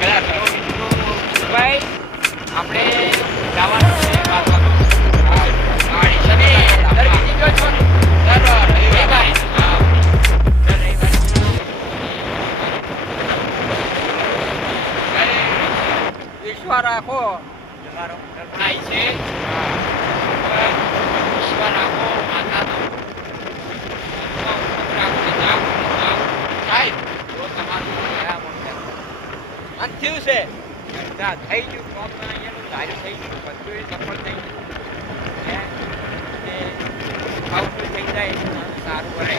કર્યા કરો ભાઈ આપણે જવાનું છે. હા, ગાડી તમે દર બીજી ગયો છો ને? દર રવિવારે. હા. દર રવિવારે. અરે, વિશ્વાસ રાખો તમારો ગભરાય છે હા. ઈશ્વર રાખો માતાનો રાખો, જાઓ, જાઓ. સાહેબ, જો તમારું દયા મળશે. અને થયું છે. થઈ ગયું કોમ અહીંયાનું ધાર્યું થઈ ગયું બધું સફળ થઈ ગયું. આવું થઈ જાય સારું રહે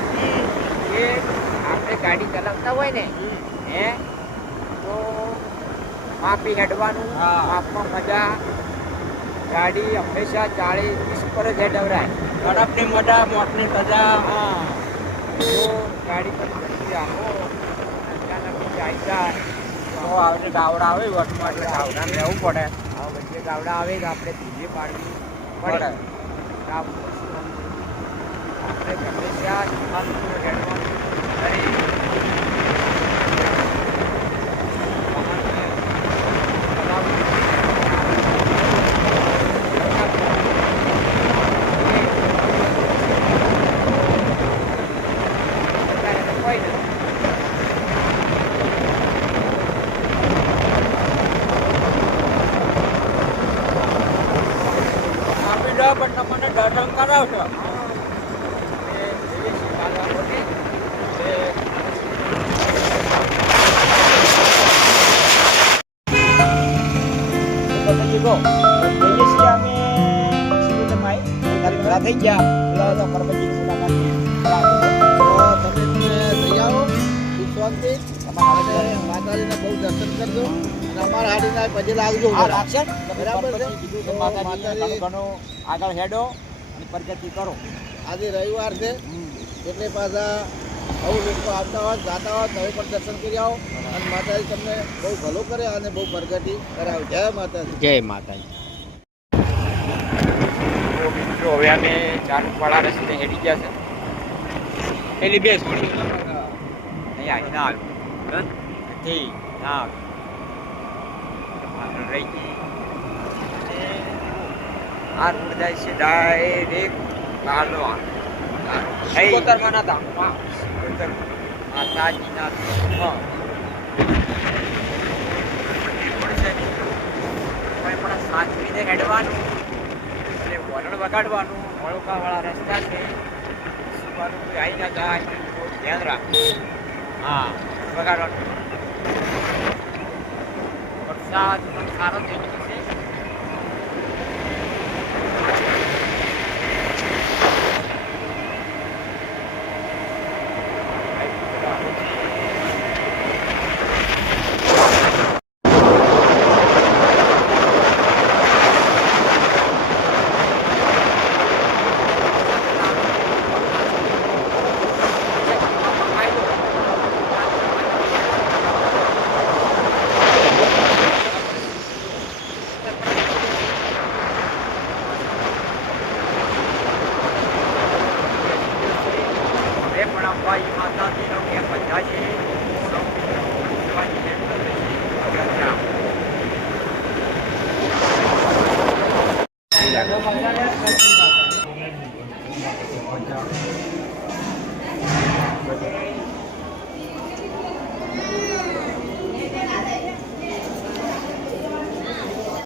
આપણે ગાડી ચલાવતા હોય ને હે? તો માપી હેડવાનું. માપમાં મજા. ગાડી હંમેશા ચાળીસ વીસ પર જ હેડવરાય. ઝડપની મજા મોટની સજા. હા. તો ગાડી પર રાખો અચાનક જાય. તો આવડે ગાવડા આવે વટમાં એટલે ગાવડાને રહેવું પડે. આ વચ્ચે ગાવડા આવે તો આપણે ધીરે પાડવી પડે. પડે. આપણે હંમેશા શાંતિથી હેડવાનું અરે આપી દો પણ તમને દર્શન કરાવશો થઈ ગયા તો મુલાકાત તો તમે આવો શાંતિ માતાજીને બહુ દર્શન કરજો અને અમારા હાડીના લાગજો? બરાબર છે? કીધું માતાજીને માતાજી- ઘણો આગળ હેડો અને પ્રગતિ કરો આજે રવિવાર છે એટલે પાછા આવું લોકો આવતા હોય જાતા હોય તમે પણ દર્શન કરી આવો અને માતાજી તમને બહુ ભલું કરે અને બહુ પ્રગતિ કરાવે જય માતાજી જય માતાજી તો હવે અમે ચારવાળા રસ્તે હેડી ગયા છે. પેલી બે છોડી. નહીં આવી ના આવ્યું. નથી ના રહી ગઈ. આ રોડ જાય છે ડાયરેક્ટ કાલો સિકોતરમાં ના ધામમાં માતાજીના ધામમાં કોઈ પણ સાચવીને હેડવાનું. વરણ વગાડવાનું વળોકાવાળા રસ્તા છે. સુવાનું કોઈ આવી ના જાય ધ્યાન રાખવું. હા. વગાડવાનું. વરસાદ પણ સારો થઈ ગયો છે. Thank you.